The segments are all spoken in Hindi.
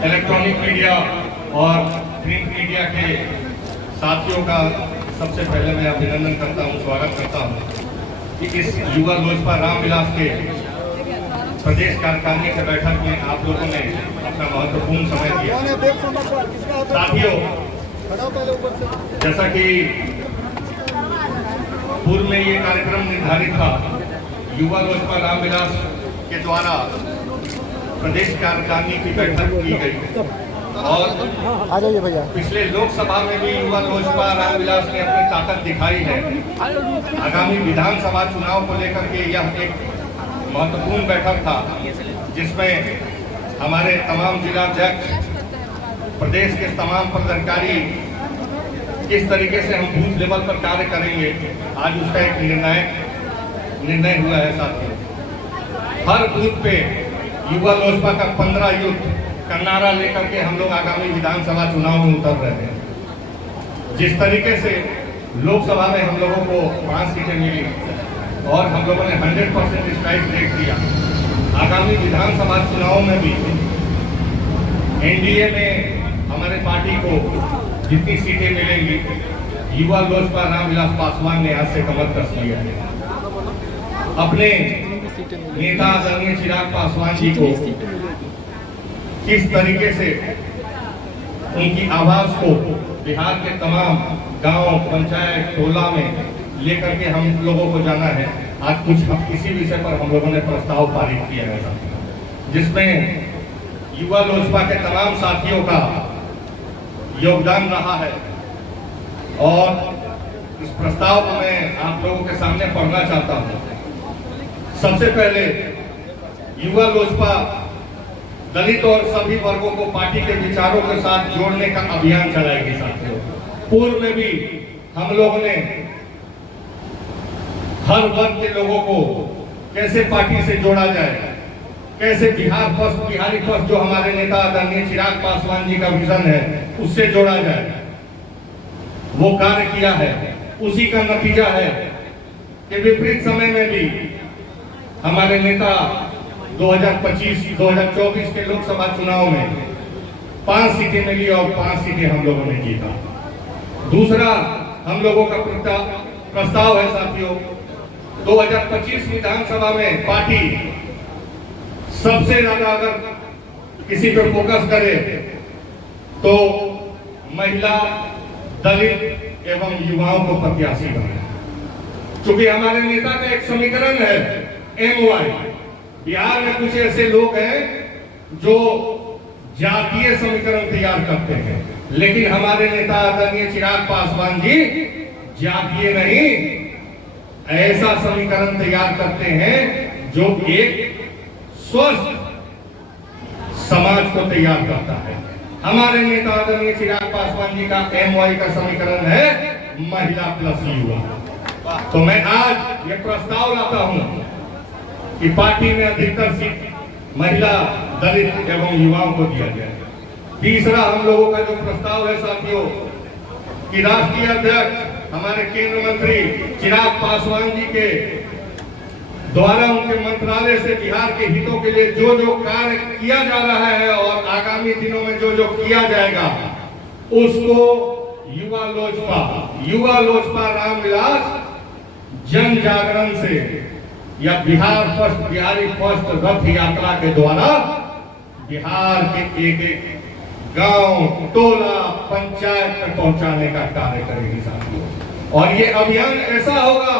इलेक्ट्रॉनिक मीडिया और प्रिंट मीडिया के साथियों का सबसे पहले मैं अभिनंदन करता हूं, स्वागत करता हूं कि इस युवा लोजपा रामविलास के प्रदेश कार्यकारिणी की बैठक में आप लोगों ने अपना महत्वपूर्ण समय दिया। साथियों, जैसा कि पूर्व में ये कार्यक्रम निर्धारित था, युवा लोजपा रामविलास के द्वारा प्रदेश कार्यकारिणी की बैठक की गई और पिछले लोकसभा में भी युवा लोजपा रामविलास ने अपनी ताकत दिखाई है। आगामी विधानसभा चुनाव को लेकर के यह एक महत्वपूर्ण बैठक था, जिसमें हमारे तमाम जिलाध्यक्ष, प्रदेश के तमाम पदाधिकारी किस तरीके से हम बूथ लेवल पर कार्य करेंगे, आज उसका एक निर्णय हुआ है। साथियों, हर बूथ पे युवा लोजपा का 15 युद्ध का नारा लेकर के हम लोग आगामी विधानसभा चुनाव में उतर रहे हैं। जिस तरीके से लोकसभा में हम लोगों को 5 सीटें मिली और हम लोगों ने 100% स्ट्राइक रेट दिया, आगामी विधानसभा चुनाव में भी एनडीए में हमारे पार्टी को जितनी सीटें मिलेंगी, युवा लोजपा रामविलास पासवान ने आज से कमर कस लिया है। अपने नेता आदरणीय चिराग पासवान जी को किस तरीके से उनकी आवाज को बिहार के तमाम गांव, पंचायत, टोला में लेकर के हम लोगों को जाना है। आज कुछ इसी विषय पर हम लोगों ने प्रस्ताव पारित किया है, जिसमें युवा लोजपा के तमाम साथियों का योगदान रहा है और इस प्रस्ताव को मैं आप लोगों के सामने पढ़ना चाहता हूं। सबसे पहले युवा लोजपा दलित और सभी वर्गों को पार्टी के विचारों के साथ जोड़ने का अभियान चलाएगी। साथियों, पूर्व में भी हम लोगों ने हर वर्ग के लोगों को कैसे पार्टी से जोड़ा जाए, कैसे बिहार फर्स्ट, बिहारी फर्स्ट जो हमारे नेता आदरणीय चिराग पासवान जी का विजन है, उससे जोड़ा जाए, वो कार्य किया है। उसी का नतीजा है कि विपरीत समय में भी हमारे नेता 2025-2024 के लोकसभा चुनाव में 5 सीटें मिली और 5 सीटें हम लोगों ने जीता। दूसरा हम लोगों का प्रस्ताव है साथियों, 2025 विधानसभा में पार्टी सबसे ज्यादा अगर किसी पर फोकस करे तो महिला, दलित एवं युवाओं को प्रत्याशी बनाए। क्योंकि हमारे नेता का एक समीकरण है MY, बिहार में कुछ ऐसे लोग हैं जो जातीय समीकरण तैयार करते हैं, लेकिन हमारे नेता आदरणीय चिराग पासवान जी जातीय नहीं, ऐसा समीकरण तैयार करते हैं जो एक स्वस्थ समाज को तैयार करता है। हमारे नेता आदरणीय चिराग पासवान जी का MY का समीकरण है महिला प्लस युवा। तो मैं आज ये प्रस्ताव लाता हूं कि पार्टी में अधिकतर सीट महिला, दलित एवं युवाओं को दिया जाए। तीसरा हम लोगों का जो प्रस्ताव है साथियों, कि राष्ट्रीय अध्यक्ष हमारे केंद्र मंत्री चिराग पासवान जी के द्वारा उनके मंत्रालय से बिहार के हितों के लिए जो जो कार्य किया जा रहा है और आगामी दिनों में जो जो किया जाएगा, उसको युवा लोजपा रामविलास जन जागरण से या बिहार फर्स्ट, बिहारी फर्स्ट रथ यात्रा के द्वारा बिहार के एक एक गांव, टोला, पंचायत तक पहुंचाने का कार्य करेगी साथियों। और ये अभियान ऐसा होगा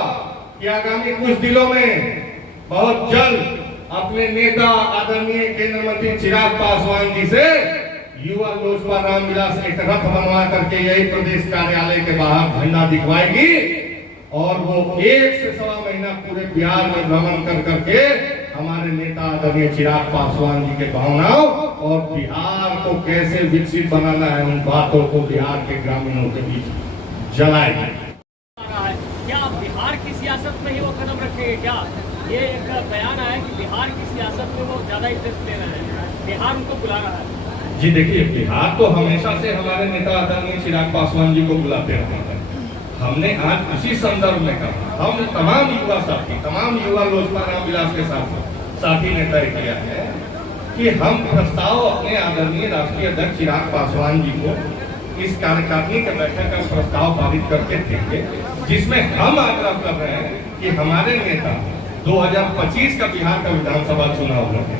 कि आगामी कुछ दिनों में बहुत जल्द अपने नेता आदरणीय केंद्र मंत्री चिराग पासवान जी से युवा लोजपा रामविलास एक रथ बनवा करके यही प्रदेश कार्यालय के बाहर झंडा दिखवाएगी और वो 1 से 1.25 महीना पूरे बिहार में भ्रमण कर करके हमारे नेता आदरणीय चिराग पासवान जी के भावनाओं और बिहार को कैसे विकसित बनाना है, उन बातों को बिहार के ग्रामीणों के बीच जलाएगी। क्या बिहार की सियासत में ही वो कदम रखेंगे? क्या ये एक बयान आया कि बिहार की सियासत में वो ज्यादा इंटरेस्ट ले रहे हैं, बिहार उनको बुला रहा है? जी देखिए, बिहार तो हमेशा से हमारे नेता आदरणीय चिराग पासवान जी को बुलाते रहे हैं। हमने आज उसी संदर्भ में कहा, हम तमाम युवा साथी, तमाम युवा लोजपा रामविलास के साथी ने तय किया है कि हम प्रस्ताव अपने आदरणीय राष्ट्रीय अध्यक्ष चिराग पासवान जी को इस कार्यकारिणी के बैठक का प्रस्ताव पारित करके देंगे, जिसमें हम आग्रह कर रहे हैं कि हमारे नेता 2025 का बिहार का विधानसभा चुनाव लड़े।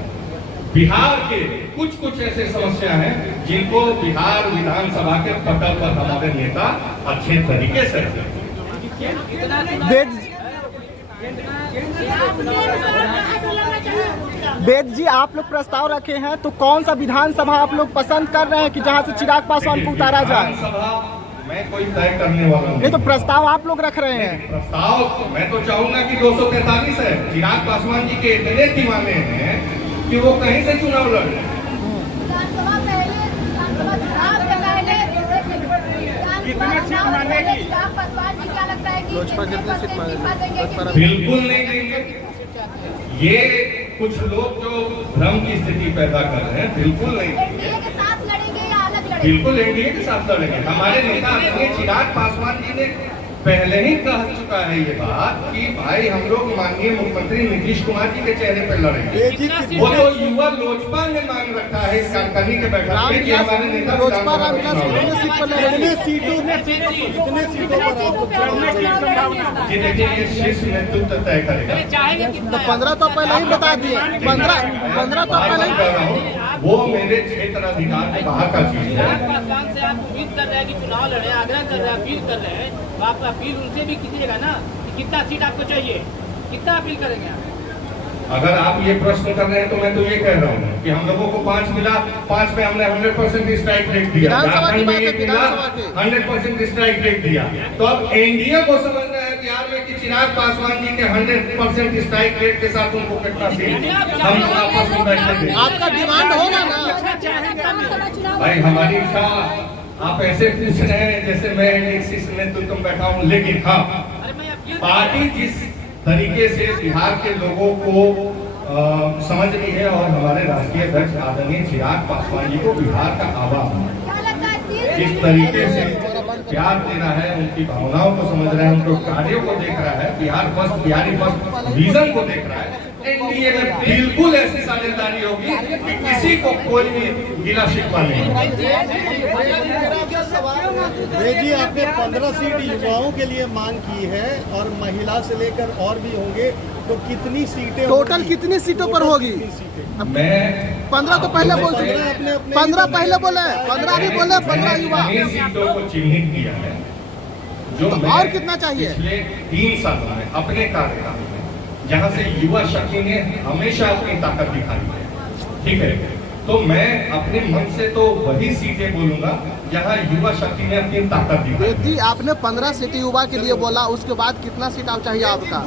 बिहार के कुछ ऐसे समस्या हैं जिनको बिहार विधानसभा के पटल पर हमारे नेता अच्छे तरीके से वेद जी, आप लोग प्रस्ताव रखे हैं तो कौन सा विधानसभा आप लोग पसंद कर रहे हैं कि जहां से चिराग पासवान को उतारा जाए? विधानसभा मैं कोई तय करने वाला नहीं, तो प्रस्ताव आप लोग रख रहे हैं। प्रस्ताव मैं तो चाहूंगा कि 243 है। चिराग पासवान जी के इतने दीवाने हैं कि वो कहीं से चुनाव लड़े। बिल्कुल नहीं देंगे। ये कुछ लोग जो भ्रम की स्थिति पैदा कर रहे हैं, बिल्कुल नहीं देंगे। बिल्कुल एनडीए के साथ लड़ेंगे। हमारे नेता आदरणीय चिराग पासवान जी ने पहले ही कह चुका है ये बात कि भाई हम लोग माननीय मुख्यमंत्री नीतीश कुमार जी के चेहरे पर लड़ेंगे। वो तो युवा लोजपा ने मांग रखा है इस कार्यकारिणी के बैठक में कि हमारे नेता जी देखिए, ये शीर्ष नेतृत्व तय करेगा। 15 तो पहले ही बता दिए, 15 तो पहले ही कह रहा हूँ, वो मेरे क्षेत्र अधिकार के बाहर का चीज है। पासवान से आप उम्मीद कर रहे हैं कि चुनाव लड़े, आग्रह कर रहे हैं, अपील कर रहे हैं, तो आप अपील उनसे भी कीजिएगा ना कि कितना सीट आपको चाहिए, कितना अपील करेंगे आप? अगर आप ये प्रश्न कर रहे हैं तो मैं तो ये कह रहा हूँ कि हम लोगों को 5 मिला, 5 में हमने 100% स्ट्राइक रेट दिया, झारखंड में 1 मिला, 100% स्ट्राइक रेट दिया। तो अब एनडीए को समझना है बिहार में कि चिराग पासवान जी के 100% स्ट्राइक रेट के साथ उनको कितना सीट हम आपस में बैठे। आपका डिमांड होगा ना भाई, हमारी इच्छा आप ऐसे पूछ रहे हैं जैसे मैं शीर्ष नेतृत्व में बैठा हूँ, लेकिन हाँ, पार्टी जिस तरीके से बिहार के लोगों को समझ रही है और हमारे राष्ट्रीय अध्यक्ष आदरणीय चिराग पासवान जी को बिहार का आवाम इस तरीके से प्यार दे रहा है, उनकी भावनाओं को समझ रहा है, उनको कार्यों को देख रहा है, Bihar first, Bihari first vision को देख रहा है। एनडीए में बिल्कुल ऐसी साझेदारी होगी कि किसी को कोई भी गिला शिकवा नहीं। जी, आपने 15 सीट युवाओं के लिए मांग की है और महिला से लेकर और भी होंगे, तो कितनी सीटें टोटल कितनी सीटों पर होगी? मैं 15 तो पहले बोल चुके, 15 पहले बोले, 15 भी बोले, 15 युवा सीटों को चिन्हित किया है जो तो और कितना चाहिए? पिछले 3 सालों में अपने कार्यकाल में जहाँ से युवा शक्ति ने हमेशा अपनी ताकत दिखाई है, ठीक है, तो मैं अपने मन से तो वही सीटें बोलूंगा जहाँ युवा शक्ति ने अपनी ताकत दिखाई। जी, आपने 15 सीट युवा के लिए बोला, उसके बाद कितना सीट आप चाहिए आपका?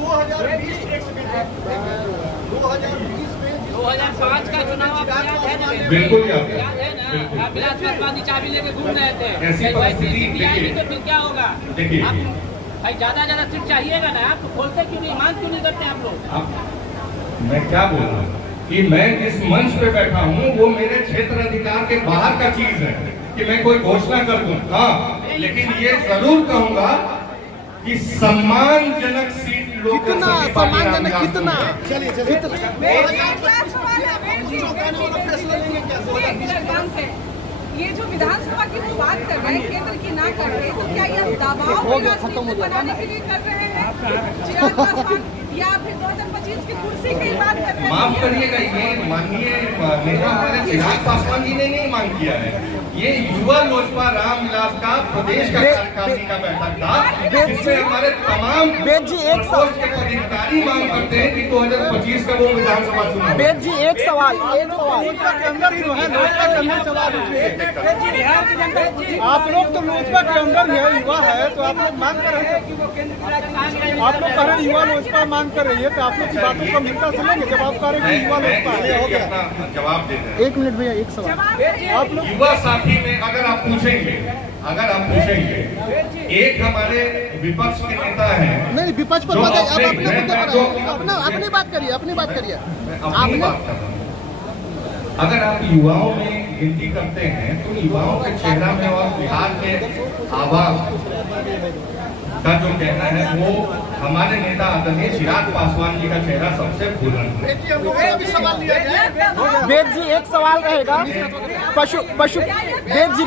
2005 का चुनाव आप याद है ना? बिल्कुल याद है ना? आप विलास पासवान की चाबी लेके घूम रहे थे। ऐसी परिस्थिति देखिए, तो फिर क्या होगा? देखिए, भाई ज्यादा सीट चाहिएगा ना, आप खोलते क्यों नहीं, मांग क्यों नहीं करते आप लोग? मैं क्या बोल रहा हूँ कि मैं जिस मंच पे बैठा हूँ वो मेरे क्षेत्र अधिकार के बाहर का चीज है कि मैं कोई घोषणा कर दूं। हाँ, लेकिन ये जरूर कहूंगा कि सम्मानजनक सीट लोगों कितना सम्मानजनक, कितना? ये जो विधानसभा की जो बात कर रहे हैं, केंद्र की ना कर रहे, तो क्या ये दबाव बनाने के लिए कर रहे हैं चिराग पासवान, या फिर 2025 की कुर्सी की बात कर रहे हैं? माफ करिएगा, ये माननीय नेता हमारे चिराग पासवान जी ने नहीं मांग किया है, ये युवा लोजपा रामविलास का प्रदेश का कार्यकारिणी का बैठक था, जिसमें हमारे तमाम पोस्ट के पदाधिकारी मांग करते हैं कि 2025 का वो विधानसभा चुनाव। वेद जी, एक सवाल के अंदर ही है, लोजपा के अंदर सवाल आप लोग तो लोजपा के अंदर ही है, युवा है, तो आप लोग मांग कर रहे हैं, आप लोग कह रहे हैं युवा लोजपा मांग कर रही है, तो आप लोग की बातों को मिलता सुनेंगे जब आप कह रहे हैं युवा लोजपा है। जवाब देते हैं। 1 मिनट भैया, एक सवाल आप लोग युवा साथी में अगर आप पूछेंगे, एक हमारे विपक्ष के नेता हैं। नहीं, विपक्ष पर बताइए, आप अपने मुद्दे पर अपनी बात करिए, अपनी बात करिए। अपनी बात कर रहा हूं। अगर आप युवाओं में गिनती करते हैं तो युवाओं के चेहरा में और बिहार के आवाज का जो कहना है वो हमारे नेता आदरणीय चिराग पासवान जी का चेहरा सबसे बुलंद है। वेद जी एक सवाल रहेगा, पशु वेद जी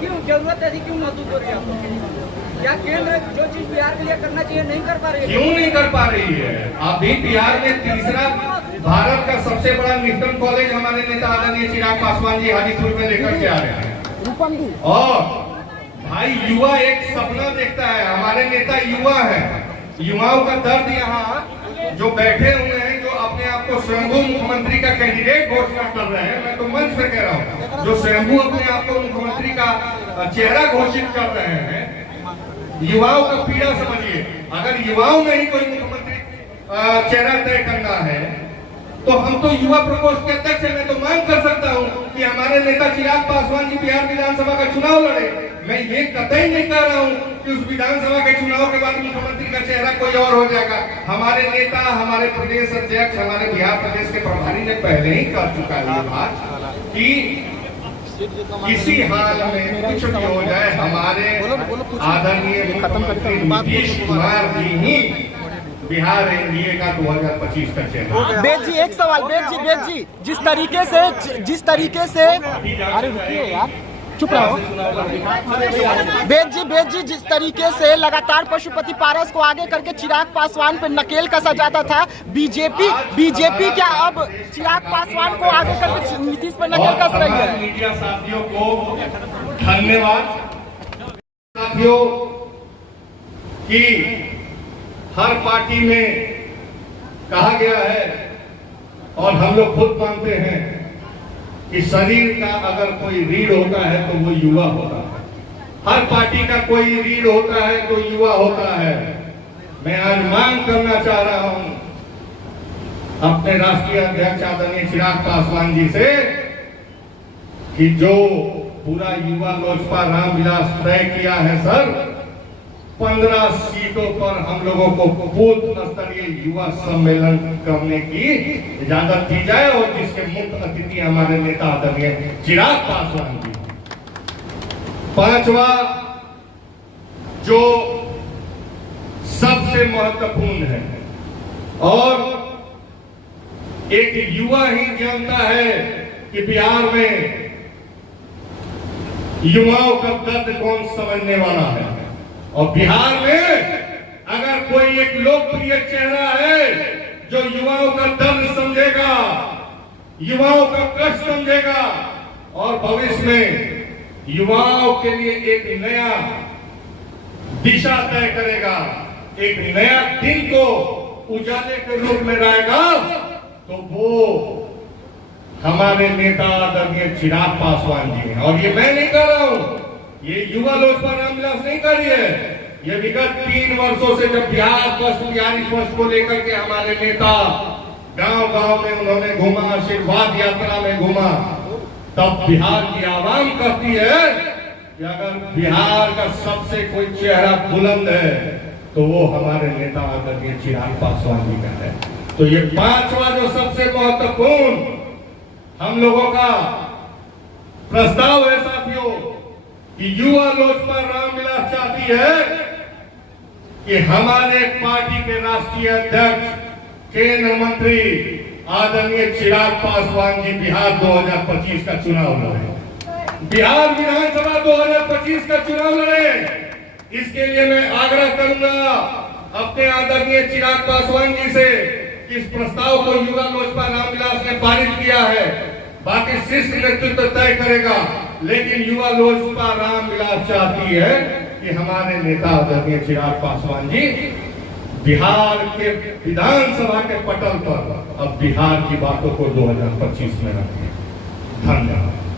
क्यों जरूरत ऐसी क्यों महसूस हो रही है आपको? क्या केंद्र जो चीज बिहार के लिए करना चाहिए नहीं कर पा रही है? क्यों नहीं कर पा रही है? अभी बिहार में तीसरा भारत का सबसे बड़ा निफ्टन कॉलेज हमारे नेता आदरणीय चिराग पासवान जी हाजीपुर में लेकर के आ रहे हैं। और भाई युवा एक सपना देखता है, हमारे नेता युवा है। युवाओं का दर्द यहाँ जो बैठे हुए हैं, जो अपने आप को स्वयंभू मुख्यमंत्री का कैंडिडेट घोषणा कर रहे हैं, मैं तो मंच पे कह रहा हूँ, जो स्वयंभू अपने आप को मुख्यमंत्री का चेहरा घोषित कर रहे हैं, युवाओं का पीड़ा समझिए। अगर युवाओं में ही कोई मुख्यमंत्री चेहरा तय करना है तो हम तो युवा प्रकोष्ठ के अध्यक्ष हैं। मैं तो मांग कर सकता हूं कि हमारे नेता चिराग पासवान जी बिहार विधानसभा का चुनाव लड़े। मैं ये कतई नहीं कह रहा हूं कि उस विधानसभा के चुनाव के बाद मुख्यमंत्री का चेहरा कोई और हो जाएगा। हमारे नेता, हमारे प्रदेश अध्यक्ष, हमारे बिहार प्रदेश के प्रभारी ने पहले ही कह चुका है ये बात कि किसी हाल में कुछ भी हो जाए, हमारे आदरणीय मुख्यमंत्री नीतीश कुमार जी ही बिहार एनडीए का 2025 का चेहरा। वेद जी एक सवाल, वेद जी जिस तरीके से अरे रुकिए यार, चुप रहो। वेद जी जिस तरीके से लगातार पशुपति पारस को आगे करके चिराग पासवान पे नकेल कसा जाता था, बीजेपी क्या अब चिराग पासवान को आगे करके नीतीश पर नकेल कस रही है? मीडिया साथियों को धन्यवाद। साथियों की हर पार्टी में कहा गया है और हम लोग खुद मानते हैं कि शरीर का अगर कोई रीढ़ होता है तो वो युवा होता है। हर पार्टी का कोई रीढ़ होता है तो युवा होता है। मैं आज मांग करना चाह रहा हूं अपने राष्ट्रीय अध्यक्ष आदरणीय चिराग पासवान जी से कि जो पूरा युवा लोजपा रामविलास तय किया है सर, 15 सीटों पर हम लोगों को बूथ स्तरीय युवा सम्मेलन करने की इजाजत दी जाए और जिसके मुख्य अतिथि हमारे नेता आदरणीय चिराग पासवान जी। पांचवा जो सबसे महत्वपूर्ण है और एक युवा ही जानता है कि बिहार में युवाओं का दर्द कौन समझने वाला है। और बिहार में अगर कोई एक लोकप्रिय चेहरा है जो युवाओं का दर्द समझेगा, युवाओं का कष्ट समझेगा और भविष्य में युवाओं के लिए एक नया दिशा तय करेगा, एक नया दिन को उजाले के रूप में लाएगा, तो वो हमारे नेता आदरणीय चिराग पासवान जी हैं। और ये मैं नहीं कर रहा हूं, ये युवा लोजपा रामविलास नहीं कर रही है। ये विगत 3 वर्षों से जब बिहार फर्स्ट, बिहारी फर्स्ट को लेकर के हमारे नेता गांव-गांव में उन्होंने घूमा, आशीर्वाद यात्रा में घूमा, तब बिहार की आवाम कहती है कि अगर बिहार का सबसे कोई चेहरा बुलंद है तो वो हमारे नेता आदरणीय चिराग पासवान जी का है। तो ये पांचवा जो सबसे महत्वपूर्ण हम लोगों का प्रस्ताव है साथियों कि युवा लोजपा रामविलास चाहती है कि हमारे पार्टी के राष्ट्रीय अध्यक्ष, केंद्र मंत्री आदरणीय चिराग पासवान जी बिहार 2025 का चुनाव लड़े, बिहार विधानसभा 2025 का चुनाव लड़े। इसके लिए मैं आग्रह करूंगा अपने आदरणीय चिराग पासवान जी से कि इस प्रस्ताव को युवा लोजपा रामविलास ने पारित किया है, बाकी शीर्ष नेतृत्व तय करेगा, लेकिन युवा लोजपा रामविलास चाहती है कि हमारे नेता आदरणीय चिराग पासवान जी बिहार के विधानसभा के पटल पर अब बिहार की बातों को 2025 में रखें। धन्यवाद।